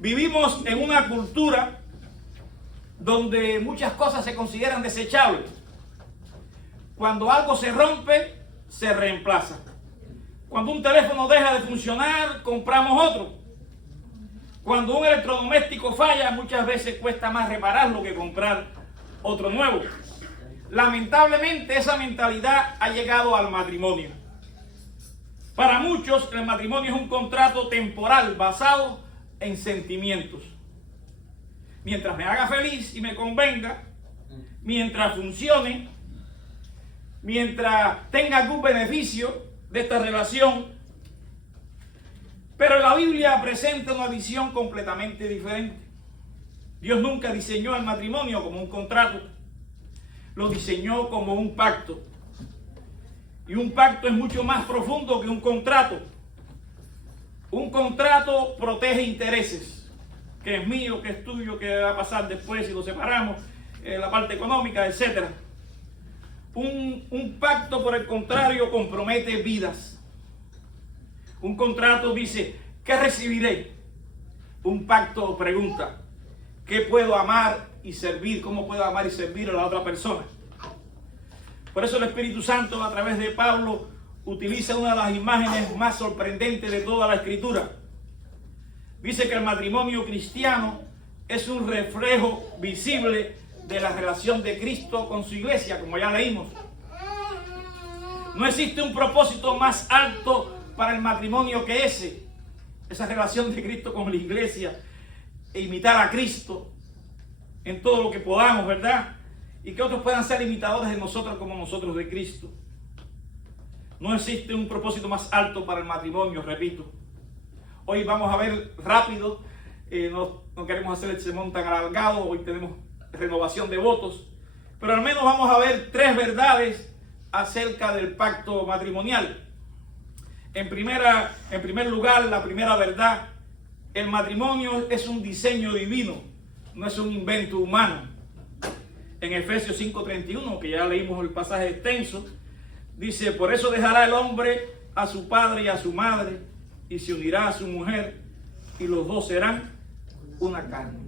Vivimos en una cultura donde muchas cosas se consideran desechables. Cuando algo se rompe, se reemplaza. Cuando un teléfono deja de funcionar, compramos otro. Cuando un electrodoméstico falla, muchas veces cuesta más repararlo que comprar otro nuevo. Lamentablemente, esa mentalidad ha llegado al matrimonio. Para muchos, el matrimonio es un contrato temporal basado en sentimientos. Mientras me haga feliz y me convenga, mientras funcione, mientras tenga algún beneficio de esta relación. Pero la Biblia presenta una visión completamente diferente. Dios nunca diseñó el matrimonio como un contrato, lo diseñó como un pacto. Y un pacto es mucho más profundo que un contrato. Un contrato protege intereses, que es mío, que es tuyo, que va a pasar después si lo separamos, la parte económica, etc. Un pacto, por el contrario, compromete vidas. Un contrato dice, ¿qué recibiré? Un pacto pregunta, ¿qué puedo amar y servir? ¿Cómo puedo amar y servir a la otra persona? Por eso el Espíritu Santo, a través de Pablo, utiliza una de las imágenes más sorprendentes de toda la Escritura. Dice que el matrimonio cristiano es un reflejo visible de la relación de Cristo con su iglesia, como ya leímos. No existe un propósito más alto para el matrimonio que esa relación de Cristo con la iglesia, e imitar a Cristo en todo lo que podamos, ¿verdad? Y que otros puedan ser imitadores de nosotros como nosotros de Cristo. No existe un propósito más alto para el matrimonio, repito. Hoy vamos a ver rápido, no queremos hacer el sermón tan alargado, hoy tenemos renovación de votos, pero al menos vamos a ver 3 verdades acerca del pacto matrimonial. En primer lugar, la primera verdad, el matrimonio es un diseño divino, no es un invento humano. En Efesios 5:31, que ya leímos el pasaje extenso, dice, por eso dejará el hombre a su padre y a su madre, y se unirá a su mujer, y los dos serán una carne.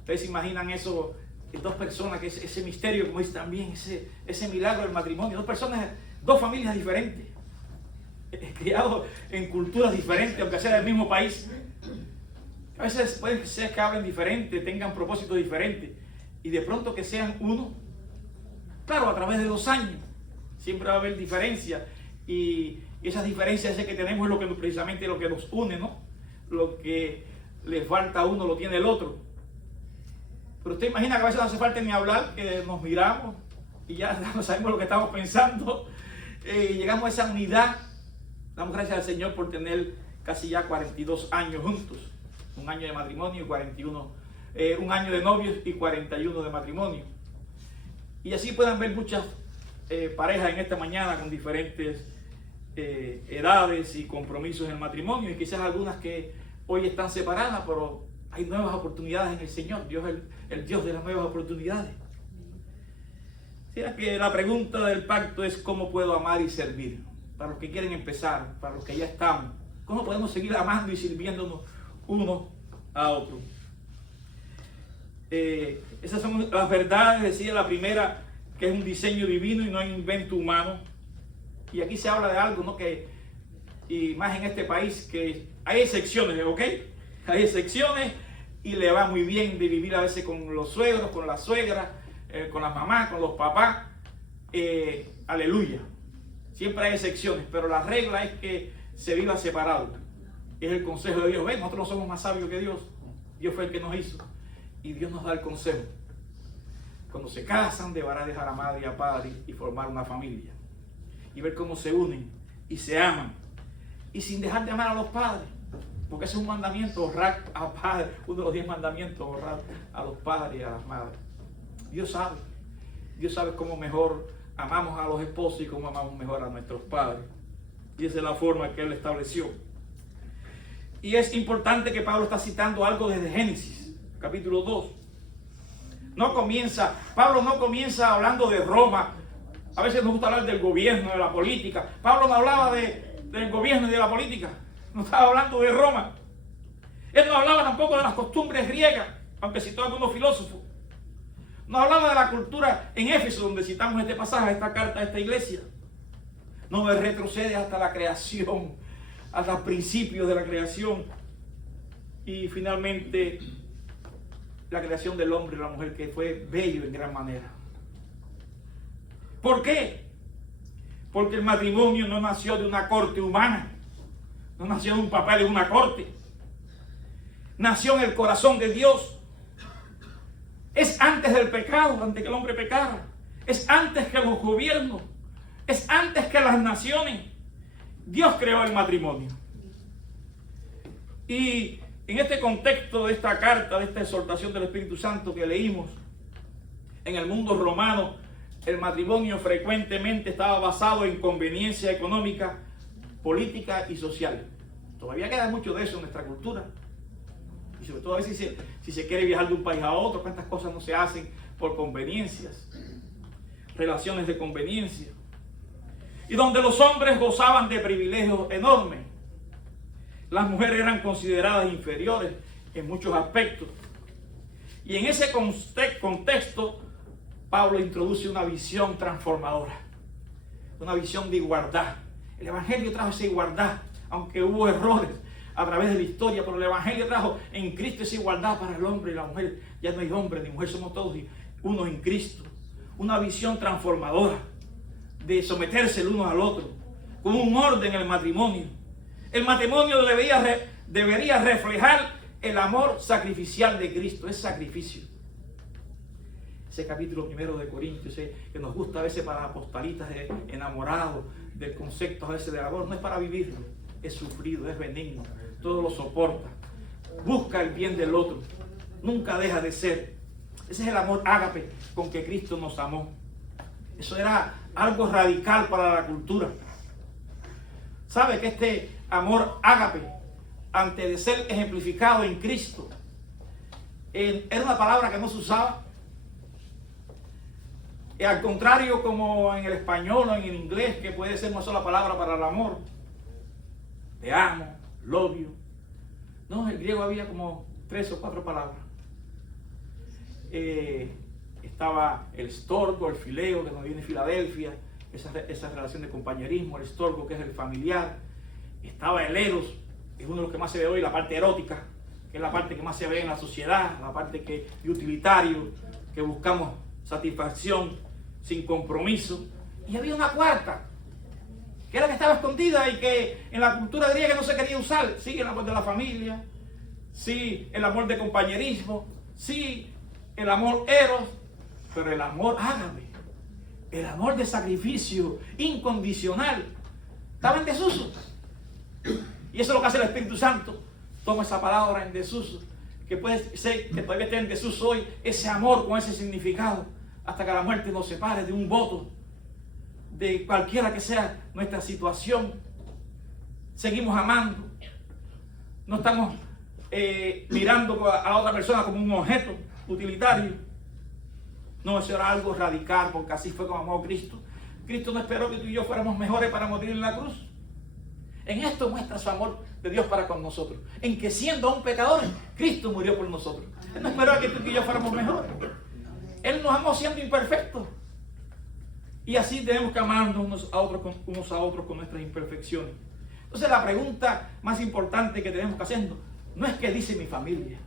Ustedes se imaginan eso, dos personas, que ese misterio, como dice también, ese milagro del matrimonio, dos personas, dos familias diferentes, criados en culturas diferentes, aunque sea del mismo país. A veces puede ser que hablen diferente, tengan propósitos diferentes, y de pronto que sean uno. Claro, a través de los años siempre va a haber diferencias, y esas diferencias que tenemos es lo que precisamente lo que nos une, ¿no? Lo que le falta a uno lo tiene el otro. Pero usted imagina que a veces no hace falta ni hablar, que nos miramos y ya no sabemos lo que estamos pensando, llegamos a esa unidad. Damos gracias al Señor por tener casi ya 42 años juntos, un año de matrimonio y 41, un año de novios y 41 de matrimonio. Y así puedan ver muchas parejas en esta mañana con diferentes edades y compromisos en el matrimonio, y quizás algunas que hoy están separadas, pero hay nuevas oportunidades en el Señor. Dios es el Dios de las nuevas oportunidades. O sea que la pregunta del pacto es ¿cómo puedo amar y servir? Para los que quieren empezar, para los que ya estamos, ¿cómo podemos seguir amando y sirviéndonos uno a otro? Esas son las verdades. Decía la primera, que es un diseño divino y no hay invento humano. Y aquí se habla de algo, ¿no? Y más en este país, que hay excepciones, ¿ok? Hay excepciones, y le va muy bien de vivir a veces con los suegros, con la suegra, con las mamás, con los papás. Aleluya. Siempre hay excepciones, pero la regla es que se viva separado. Es el consejo de Dios. ¿Ven? Nosotros no somos más sabios que Dios. Dios fue el que nos hizo, y Dios nos da el consejo. Cuando se casan, deberá dejar a madre y a padre y formar una familia. Y ver cómo se unen y se aman. Y sin dejar de amar a los padres. Porque ese es un mandamiento, honrar a padres. Uno de los 10 mandamientos, honrar a los padres y a las madres. Dios sabe. Dios sabe cómo mejor amamos a los esposos y cómo amamos mejor a nuestros padres. Y esa es la forma que Él estableció. Y es importante que Pablo está citando algo desde Génesis, capítulo 2. Pablo no comienza hablando de Roma. A veces nos gusta hablar del gobierno, de la política. Pablo no hablaba del gobierno y de la política. No estaba hablando de Roma. Él no hablaba tampoco de las costumbres griegas, aunque citó a algunos filósofos. No hablaba de la cultura en Éfeso, donde citamos este pasaje, esta carta a esta iglesia. No, él retrocede hasta la creación, hasta el principio de la creación. Y finalmente, la creación del hombre y la mujer, que fue bello en gran manera. ¿Por qué? Porque el matrimonio no nació de una corte humana, no nació de un papel en una corte, nació en el corazón de Dios. Es antes del pecado, antes que el hombre pecara, es antes que los gobiernos, es antes que las naciones. Dios creó el matrimonio. Y en este contexto de esta carta, de esta exhortación del Espíritu Santo que leímos, en el mundo romano, el matrimonio frecuentemente estaba basado en conveniencia económica, política y social. Todavía queda mucho de eso en nuestra cultura. Y sobre todo a veces si se quiere viajar de un país a otro, cuántas cosas no se hacen por conveniencias, relaciones de conveniencia. Y donde los hombres gozaban de privilegios enormes, las mujeres eran consideradas inferiores en muchos aspectos. Y en ese contexto, Pablo introduce una visión transformadora, una visión de igualdad. El Evangelio trajo esa igualdad, aunque hubo errores a través de la historia, pero el Evangelio trajo en Cristo esa igualdad para el hombre y la mujer. Ya no hay hombre ni mujer, somos todos uno en Cristo. Una visión transformadora de someterse el uno al otro, con un orden en el matrimonio. El matrimonio debería reflejar el amor sacrificial de Cristo, es sacrificio. Ese capítulo 1 de Corintios, que nos gusta a veces para apostolitas enamorados del concepto a veces del amor, no es para vivirlo, es sufrido, es benigno, todo lo soporta, busca el bien del otro, nunca deja de ser. Ese es el amor ágape con que Cristo nos amó. Eso era algo radical para la cultura. ¿Sabe que este amor ágape, antes de ser ejemplificado en Cristo, era una palabra que no se usaba? Al contrario, como en el español o en el inglés, que puede ser una sola palabra para el amor. Te amo, love you. No, en el griego había como 3 o 4 palabras. Estaba el storgo, el fileo, que nos viene de Filadelfia, esa relación de compañerismo, el storgo, que es el familiar. Estaba el eros, que es uno de los que más se ve hoy, la parte erótica, que es la parte que más se ve en la sociedad, la parte de utilitario, que buscamos satisfacción sin compromiso. Y había una cuarta, que era la que estaba escondida y que en la cultura griega no se quería usar. Sí, el amor de la familia, sí, el amor de compañerismo, sí, el amor eros, pero el amor ágape, el amor de sacrificio incondicional, estaba en desuso. Y eso es lo que hace el Espíritu Santo. Toma esa palabra en desuso, que puede ser que todavía esté en desuso hoy, ese amor con ese significado, hasta que la muerte nos separe de un voto, de cualquiera que sea nuestra situación. Seguimos amando, no estamos mirando a la otra persona como un objeto utilitario. No, eso era algo radical, porque así fue como amó Cristo. Cristo no esperó que tú y yo fuéramos mejores para morir en la cruz. En esto muestra su amor de Dios para con nosotros, en que siendo aún pecadores, Cristo murió por nosotros. Él no esperó que tú y yo fuéramos mejores. Él nos amó siendo imperfectos. Y así tenemos que amarnos unos a otros con nuestras imperfecciones. Entonces la pregunta más importante que tenemos que hacernos no es qué dice mi familia,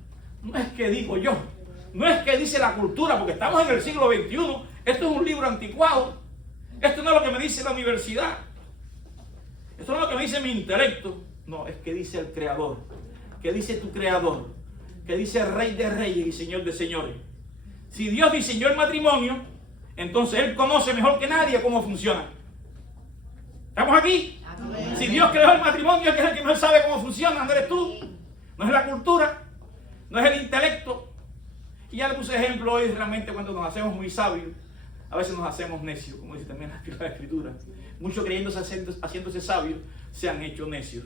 no es qué digo yo, no es qué dice la cultura, porque estamos en el siglo XXI, esto es un libro anticuado, esto no es lo que me dice la universidad, esto no es lo que me dice mi intelecto, no, es que dice el Creador, que dice tu Creador, que dice el Rey de Reyes y Señor de Señores. Si Dios diseñó el matrimonio, entonces Él conoce mejor que nadie cómo funciona. ¿Estamos aquí? Amén. Si Dios creó el matrimonio, que es el que mejor sabe cómo funciona, no eres tú, no es la cultura, no es el intelecto. Y ya le puse ejemplo hoy, realmente cuando nos hacemos muy sabios, a veces nos hacemos necios, como dice también la Escritura. Muchos creyéndose haciéndose sabios, se han hecho necios.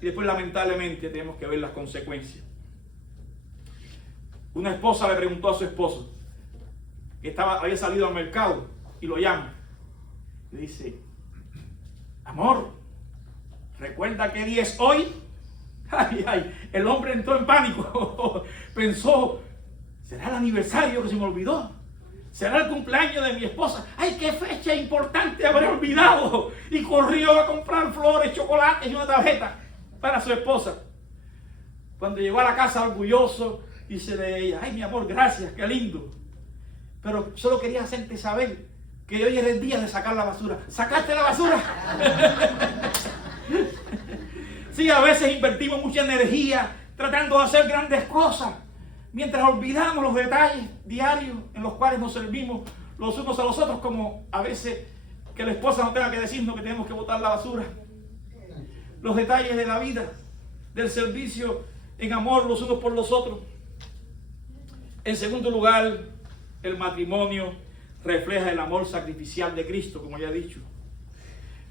Y después lamentablemente tenemos que ver las consecuencias. Una esposa le preguntó a su esposo, que había salido al mercado, y lo llama. Le dice, amor, ¿recuerda qué día es hoy? Ay, ay, el hombre entró en pánico. Pensó, ¿será el aniversario que se me olvidó? ¿Será el cumpleaños de mi esposa? ¡Ay, qué fecha importante habré olvidado! Y corrió a comprar flores, chocolates y una tarjeta para su esposa. Cuando llegó a la casa orgulloso, dice de ella, ¡ay, mi amor, gracias, qué lindo! Pero solo quería hacerte saber que hoy era el día de sacar la basura. ¿Sacaste la basura? Sí, a veces invertimos mucha energía tratando de hacer grandes cosas, mientras olvidamos los detalles diarios en los cuales nos servimos los unos a los otros, como a veces que la esposa no tenga que decirnos que tenemos que botar la basura. Los detalles de la vida, del servicio en amor los unos por los otros. En segundo lugar, el matrimonio refleja el amor sacrificial de Cristo, como ya he dicho.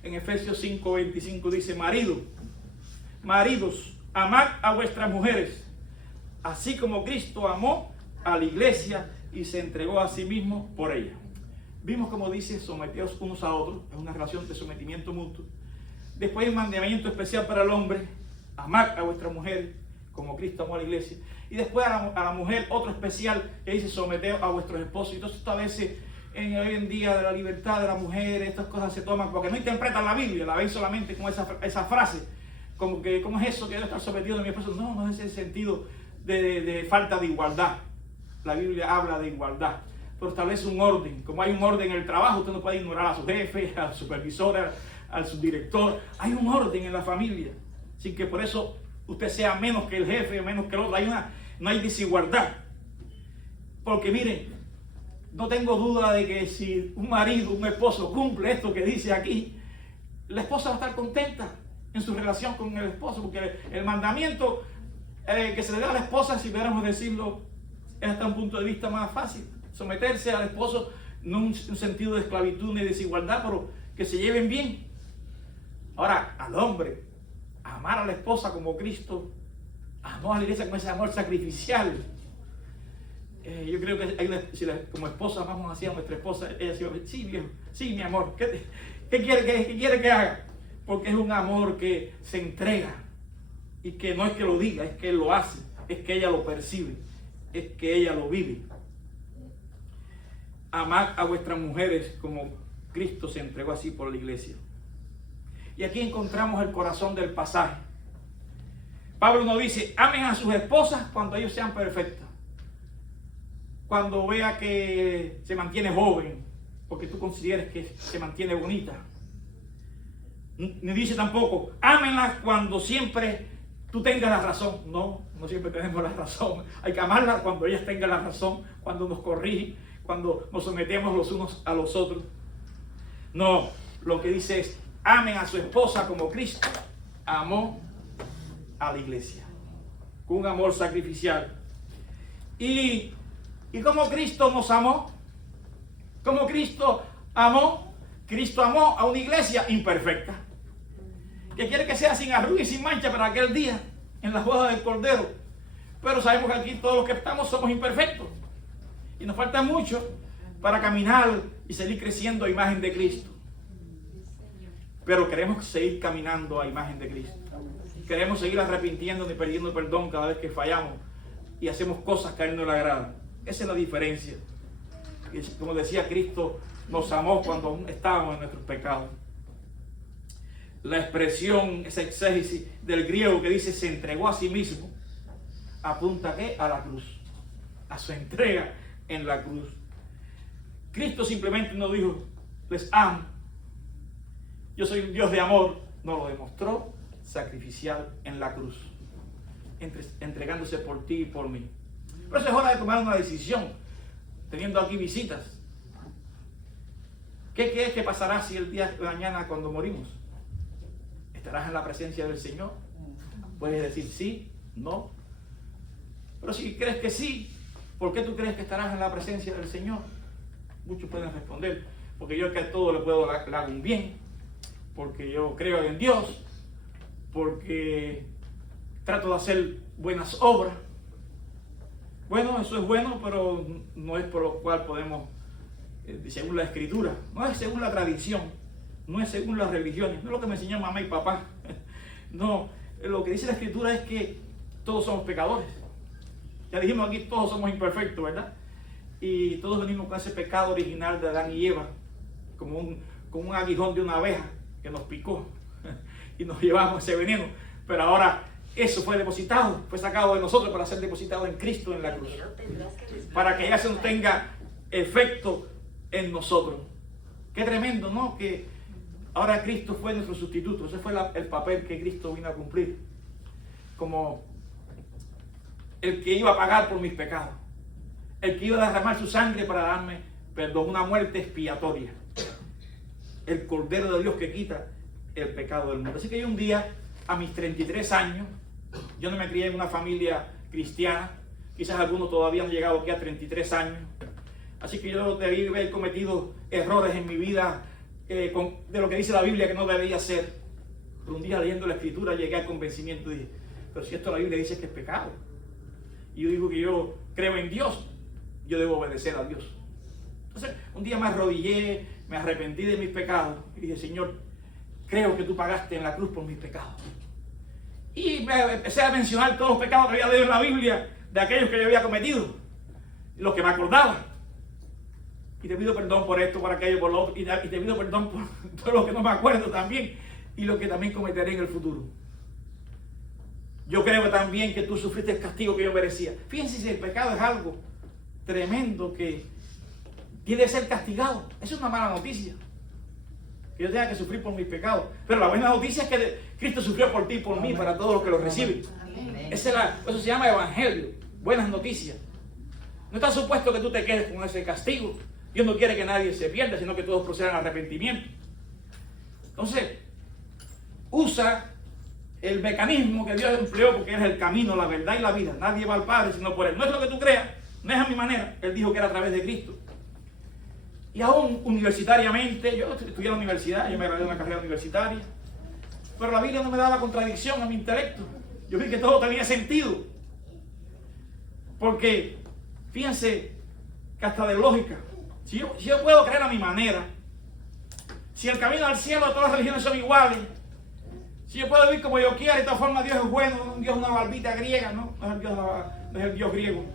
En Efesios 5:25 dice, maridos, amad a vuestras mujeres, así como Cristo amó a la iglesia y se entregó a sí mismo por ella. Vimos como dice, someteos unos a otros, es una relación de sometimiento mutuo. Después hay un mandamiento especial para el hombre, amad a vuestras mujeres, como Cristo amó a la iglesia. Y después a la mujer otro especial que dice, someteos a vuestros esposos. Y entonces esto a veces, hoy en día de la libertad de la mujer, estas cosas se toman porque no interpretan la Biblia, la ven solamente con esa frase, como que, ¿cómo es eso que debe estar sometido a mi esposo? No, no es ese sentido de falta de igualdad. La Biblia habla de igualdad, pero establece un orden. Como hay un orden en el trabajo, usted no puede ignorar a su jefe, al supervisor, al subdirector. Hay un orden en la familia, sin que por eso usted sea menos que el jefe, menos que el otro. No hay desigualdad. Porque miren, no tengo duda de que si un marido, un esposo cumple esto que dice aquí, la esposa va a estar contenta en su relación con el esposo, porque el mandamiento que se le da a la esposa, si pudiéramos decirlo, es hasta un punto de vista más fácil. Someterse al esposo, no en un sentido de esclavitud ni desigualdad, pero que se lleven bien. Ahora, al hombre, amar a la esposa como Cristo amó a la iglesia con ese amor sacrificial. Yo creo que si como esposa amamos así a nuestra esposa, ella se va a decir, sí, viejo, sí, mi amor, ¿qué quiere que haga? Porque es un amor que se entrega y que no es que lo diga, es que él lo hace, es que ella lo percibe, es que ella lo vive. Amad a vuestras mujeres como Cristo se entregó así por la iglesia. Y aquí encontramos el corazón del pasaje. Pablo nos dice, amen a sus esposas cuando ellos sean perfectas. Cuando vea que se mantiene joven, porque tú consideres que se mantiene bonita. Ni dice tampoco, ámenlas cuando siempre tú tengas la razón. No siempre tenemos la razón. Hay que amarlas cuando ellas tengan la razón, cuando nos corrigen, cuando nos sometemos los unos a los otros. No, lo que dice es, amen a su esposa como Cristo amó a la iglesia, con un amor sacrificial. Y como Cristo nos amó, como Cristo amó a una iglesia imperfecta, que quiere que sea sin arruga y sin mancha para aquel día, en la boda del Cordero. Pero sabemos que aquí todos los que estamos somos imperfectos, y nos falta mucho para caminar y seguir creciendo a imagen de Cristo. Pero queremos seguir caminando a imagen de Cristo. Queremos seguir arrepintiéndonos y pidiendo perdón cada vez que fallamos y hacemos cosas que a Él no le agradan. Esa es la diferencia. Y como decía, Cristo nos amó cuando aún estábamos en nuestros pecados. La expresión, esa exégesis del griego que dice se entregó a sí mismo, apunta ¿qué? A la cruz, a su entrega en la cruz. Cristo simplemente no dijo, les amo, yo soy un Dios de amor. No, lo demostró sacrificial en la cruz, entregándose por ti y por mí. Por eso es hora de tomar una decisión, teniendo aquí visitas. ¿Qué crees que pasará si el día de mañana cuando morimos? ¿Estarás en la presencia del Señor? Puedes decir sí, no. Pero si crees que sí, ¿por qué tú crees que estarás en la presencia del Señor? Muchos pueden responder, porque yo que a todo le puedo dar un bien, porque yo creo en Dios, porque trato de hacer buenas obras. Bueno, eso es bueno, pero no es por lo cual podemos, según la Escritura, no es según la tradición, no es según las religiones, no es lo que me enseñó mamá y papá. No, lo que dice la Escritura es que todos somos pecadores. Ya dijimos aquí, todos somos imperfectos, ¿verdad? Y todos venimos con ese pecado original de Adán y Eva, como un aguijón de una abeja que nos picó y nos llevamos ese veneno. Pero ahora eso fue depositado, fue sacado de nosotros para ser depositado en Cristo en la cruz, para que ya se nos tenga efecto en nosotros. Qué tremendo, ¿no? Que ahora Cristo fue nuestro sustituto. Ese fue el papel que Cristo vino a cumplir, como el que iba a pagar por mis pecados, el que iba a derramar su sangre para darme perdón, una muerte expiatoria, el Cordero de Dios que quita el pecado del mundo. Así que yo un día, a mis 33 años, yo no me crié en una familia cristiana, quizás algunos todavía han llegado aquí a 33 años, así que yo debí haber cometido errores en mi vida de lo que dice la Biblia que no debía hacer. Pero un día leyendo la Escritura llegué al convencimiento y dije, pero si esto la Biblia dice que es pecado, y yo digo que yo creo en Dios, yo debo obedecer a Dios. Entonces un día me arrodillé, me arrepentí de mis pecados y dije, Señor, creo que tú pagaste en la cruz por mis pecados. Y empecé a mencionar todos los pecados que había leído en la Biblia, de aquellos que yo había cometido, los que me acordaba. Y te pido perdón por esto, por aquello, por lo otro, y te pido perdón por todo lo que no me acuerdo también, y lo que también cometeré en el futuro. Yo creo también que tú sufriste el castigo que yo merecía. Fíjense si el pecado es algo tremendo que tiene que ser castigado. Eso es una mala noticia, que yo tenga que sufrir por mis pecados. Pero la buena noticia es que Cristo sufrió por ti y por mí, para todos los que lo reciben. Eso se llama evangelio, buenas noticias. No está supuesto que tú te quedes con ese castigo. Dios no quiere que nadie se pierda, sino que todos procedan al arrepentimiento. Entonces, usa el mecanismo que Dios empleó, porque es el camino, la verdad y la vida. Nadie va al Padre sino por Él. No es lo que tú creas, no es a mi manera. Él dijo que era a través de Cristo. Y aún universitariamente, yo estudié en la universidad, yo me gradué de una carrera universitaria, pero la Biblia no me daba contradicción a mi intelecto. Yo vi que todo tenía sentido. Porque, fíjense, que hasta de lógica, si yo puedo creer a mi manera, si el camino al cielo de todas las religiones son iguales, si yo puedo vivir como yo quiera, de todas formas Dios es bueno, no es un Dios, una barbita griega, no es el Dios griego.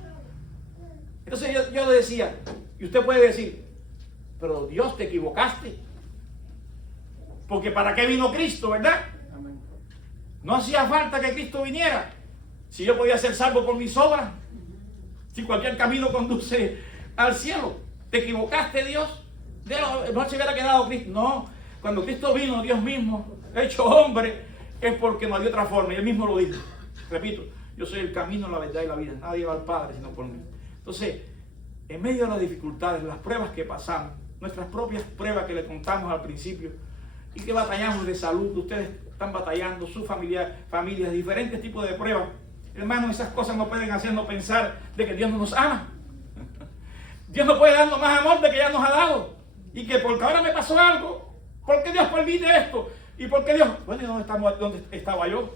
Entonces yo le decía, y usted puede decir, pero Dios, te equivocaste, porque ¿para qué vino Cristo, verdad? No hacía falta que Cristo viniera, si yo podía ser salvo por mis obras, si cualquier camino conduce al cielo. ¿Te equivocaste, Dios? No se hubiera quedado Cristo. No, cuando Cristo vino, Dios mismo, hecho hombre, es porque no había otra forma, y Él mismo lo dijo. Repito, yo soy el camino, la verdad y la vida. Nadie va al Padre sino por mí. Entonces, en medio de las dificultades, las pruebas que pasamos, nuestras propias pruebas que le contamos al principio, y que batallamos de salud, ustedes están batallando, sus familias, diferentes tipos de pruebas. Hermanos, esas cosas no pueden hacernos pensar de que Dios no nos ama. Dios no puede darnos más amor de que ya nos ha dado. Y que porque ahora me pasó algo, ¿por qué Dios permite esto? ¿Y por qué Dios? Bueno, ¿dónde estaba yo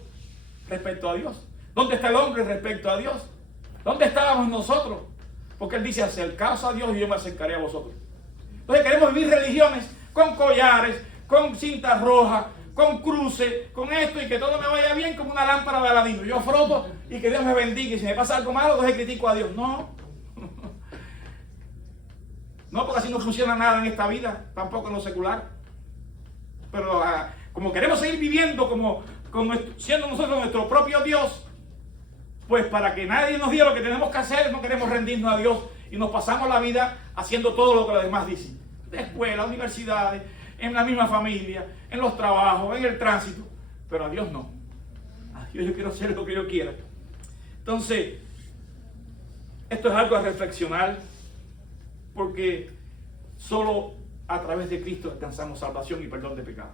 respecto a Dios? ¿Dónde está el hombre respecto a Dios? ¿Dónde estábamos nosotros? Porque Él dice, acercaos a Dios y yo me acercaré a vosotros. Entonces queremos vivir religiones con collares, con cintas rojas, con cruces, con esto, y que todo me vaya bien como una lámpara de Aladino. Yo froto y que Dios me bendiga, y si me pasa algo malo, entonces critico a Dios. No. No, porque así no funciona nada en esta vida, tampoco en lo secular. Pero como queremos seguir viviendo como siendo nosotros nuestro propio Dios, pues para que nadie nos diga lo que tenemos que hacer, no queremos rendirnos a Dios y nos pasamos la vida haciendo todo lo que los demás dicen. De escuela, universidades, en la misma familia, en los trabajos, en el tránsito, pero a Dios no. A Dios yo quiero hacer lo que yo quiera. Entonces, esto es algo a reflexionar, porque solo a través de Cristo alcanzamos salvación y perdón de pecado.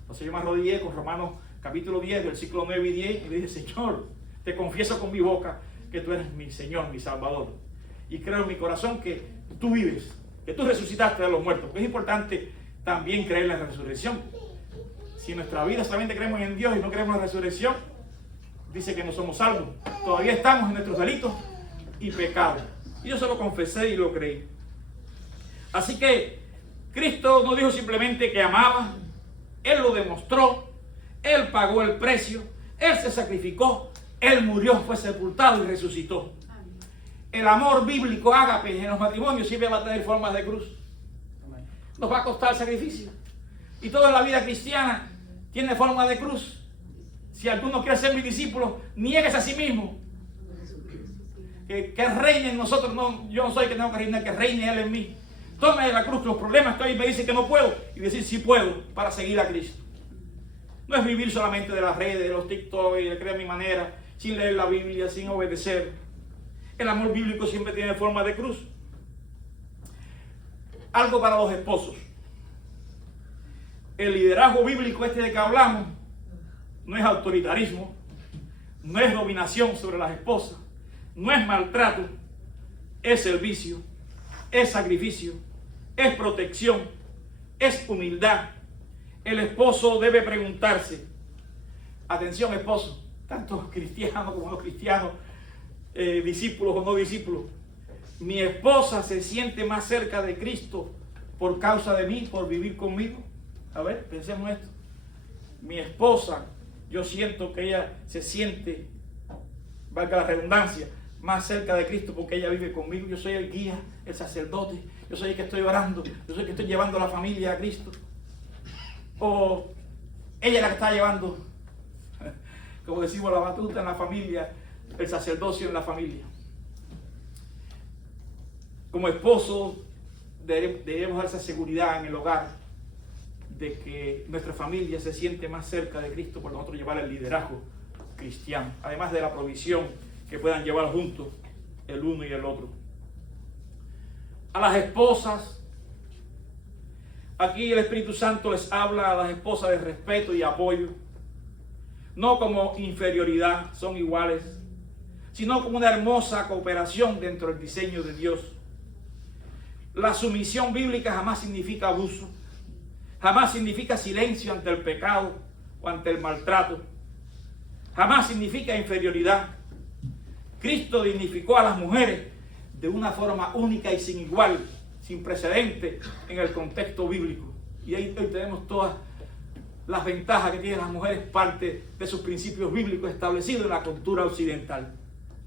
Entonces yo me arrodillé con Romanos capítulo 10, versículos 9 y 10, y le dije, Señor, te confieso con mi boca que tú eres mi Señor, mi Salvador. Y creo en mi corazón que tú vives, que tú resucitaste de los muertos. Porque es importante también creer en la resurrección. Si en nuestra vida solamente creemos en Dios y no creemos en la resurrección, dice que no somos salvos. Todavía estamos en nuestros delitos y pecados. Y yo solo confesé y lo creí. Así que Cristo no dijo simplemente que amaba, Él lo demostró, Él pagó el precio, Él se sacrificó, Él murió, fue sepultado y resucitó. El amor bíblico ágape en los matrimonios siempre va a tener formas de cruz. Nos va a costar sacrificio. Y toda la vida cristiana tiene forma de cruz. Si alguno quiere ser mi discípulo, niéguese a sí mismo. Que reine en nosotros. No, yo no soy el que tengo que reinar, que reine Él en mí. Tome la cruz, los problemas que hoy me dicen que no puedo, y decir sí puedo para seguir a Cristo. No es vivir solamente de las redes, de los TikTok y de creer a mi manera, sin leer la Biblia, sin obedecer. El amor bíblico siempre tiene forma de cruz. Algo para los esposos. El liderazgo bíblico de que hablamos no es autoritarismo, no es dominación sobre las esposas, no es maltrato, es servicio, es sacrificio, es protección, es humildad. El esposo debe preguntarse, atención esposo, tanto cristianos como no cristianos, discípulos o no discípulos, mi esposa se siente más cerca de Cristo por causa de mí, por vivir conmigo. A ver, pensemos esto. Mi esposa, yo siento que ella se siente, valga la redundancia, más cerca de Cristo porque ella vive conmigo. Yo soy el guía, el sacerdote, yo soy el que estoy orando, yo soy el que estoy llevando a la familia a Cristo. O ella es la que está llevando, como decimos, la batuta en la familia, el sacerdocio en la familia. Como esposo debemos dar esa seguridad en el hogar de que nuestra familia se siente más cerca de Cristo por nosotros llevar el liderazgo cristiano, además de la provisión que puedan llevar juntos el uno y el otro. A las esposas, aquí el Espíritu Santo les habla a las esposas de respeto y apoyo, no como inferioridad, son iguales, sino como una hermosa cooperación dentro del diseño de Dios. La sumisión bíblica jamás significa abuso, jamás significa silencio ante el pecado o ante el maltrato, jamás significa inferioridad. Cristo dignificó a las mujeres de una forma única y sin igual, sin precedente en el contexto bíblico. Y ahí hoy tenemos todas las ventajas que tienen las mujeres, parte de sus principios bíblicos establecidos en la cultura occidental.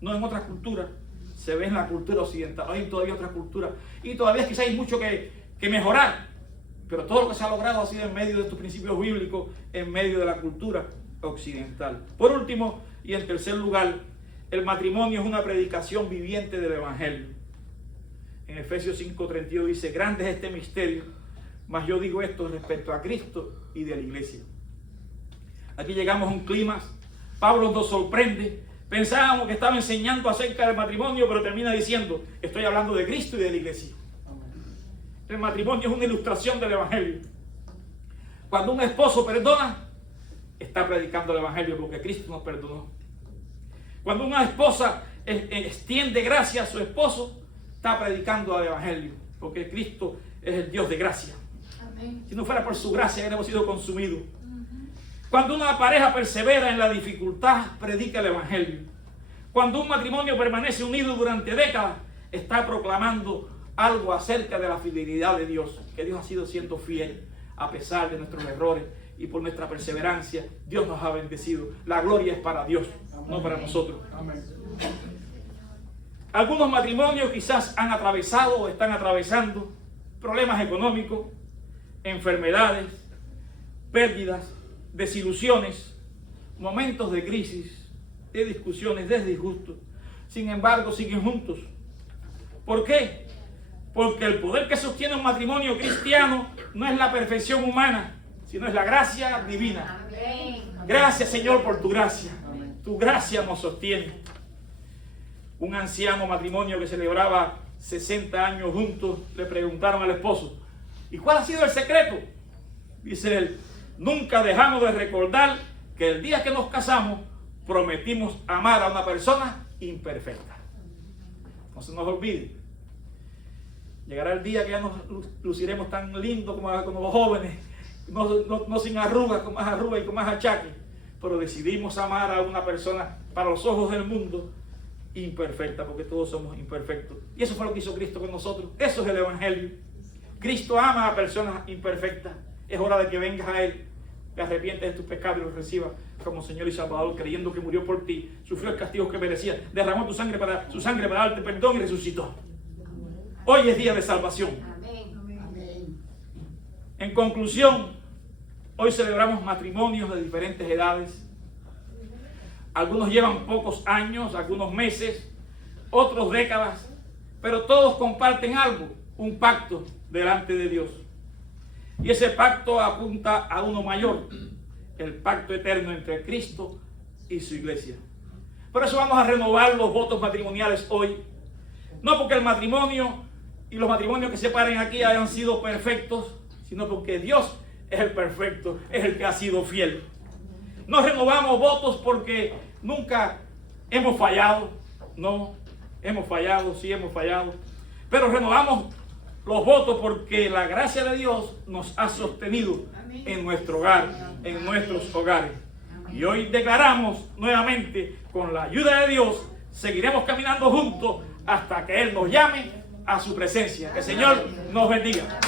No en otras culturas, se ve en la cultura occidental. Hay todavía otras culturas y todavía quizás hay mucho que mejorar, pero todo lo que se ha logrado ha sido en medio de estos principios bíblicos, en medio de la cultura occidental. Por último, y en tercer lugar, el matrimonio es una predicación viviente del Evangelio. En Efesios 5:32 dice, grande es este misterio, mas yo digo esto respecto a Cristo y de la iglesia. Aquí llegamos a un clímax. Pablo nos sorprende. Pensábamos que estaba enseñando acerca del matrimonio, pero termina diciendo, estoy hablando de Cristo y de la iglesia. El matrimonio es una ilustración del Evangelio. Cuando un esposo perdona, está predicando el Evangelio porque Cristo nos perdonó. Cuando una esposa extiende gracia a su esposo, está predicando el Evangelio porque Cristo es el Dios de gracia. Amén. Si no fuera por su gracia, hubiéramos sido consumidos. Cuando una pareja persevera en la dificultad, predica el Evangelio. Cuando un matrimonio permanece unido durante décadas, está proclamando algo acerca de la fidelidad de Dios, que Dios ha sido siendo fiel a pesar de nuestros errores y por nuestra perseverancia. Dios nos ha bendecido. La gloria es para Dios, amén, no para nosotros. Amén. Algunos matrimonios quizás han atravesado o están atravesando problemas económicos, enfermedades, pérdidas, desilusiones, momentos de crisis, de discusiones, de disgustos. Sin embargo, siguen juntos. ¿Por qué? Porque el poder que sostiene un matrimonio cristiano no es la perfección humana, sino es la gracia divina. Amén. Gracias, Señor, por tu gracia. Amén. Tu gracia nos sostiene. Un anciano matrimonio que celebraba 60 años juntos, le preguntaron al esposo, ¿y cuál ha sido el secreto? Dice él, nunca dejamos de recordar que el día que nos casamos prometimos amar a una persona imperfecta. No se nos olvide. Llegará el día que ya nos luciremos tan lindos como los jóvenes, no sin arrugas, con más arrugas y con más achaques, pero decidimos amar a una persona para los ojos del mundo imperfecta, porque todos somos imperfectos. Y eso fue lo que hizo Cristo con nosotros. Eso es el Evangelio. Cristo ama a personas imperfectas. Es hora de que vengas a Él te arrepientes de tus pecados y los recibas como Señor y Salvador, creyendo que murió por ti, sufrió el castigo que merecía, derramó su sangre para darte perdón y resucitó. Hoy es día de salvación. En conclusión, hoy celebramos matrimonios de diferentes edades. Algunos llevan pocos años, algunos meses, otros décadas, pero todos comparten algo, un pacto delante de Dios. Y ese pacto apunta a uno mayor, el pacto eterno entre Cristo y su iglesia. Por eso vamos a renovar los votos matrimoniales hoy. No porque el matrimonio y los matrimonios que se paren aquí hayan sido perfectos, sino porque Dios es el perfecto, es el que ha sido fiel. No renovamos votos porque nunca hemos fallado. No, hemos fallado, sí hemos fallado. Pero renovamos los votos porque la gracia de Dios nos ha sostenido en nuestro hogar, en nuestros hogares. Y hoy declaramos nuevamente, con la ayuda de Dios, seguiremos caminando juntos hasta que Él nos llame a su presencia. Que el Señor nos bendiga.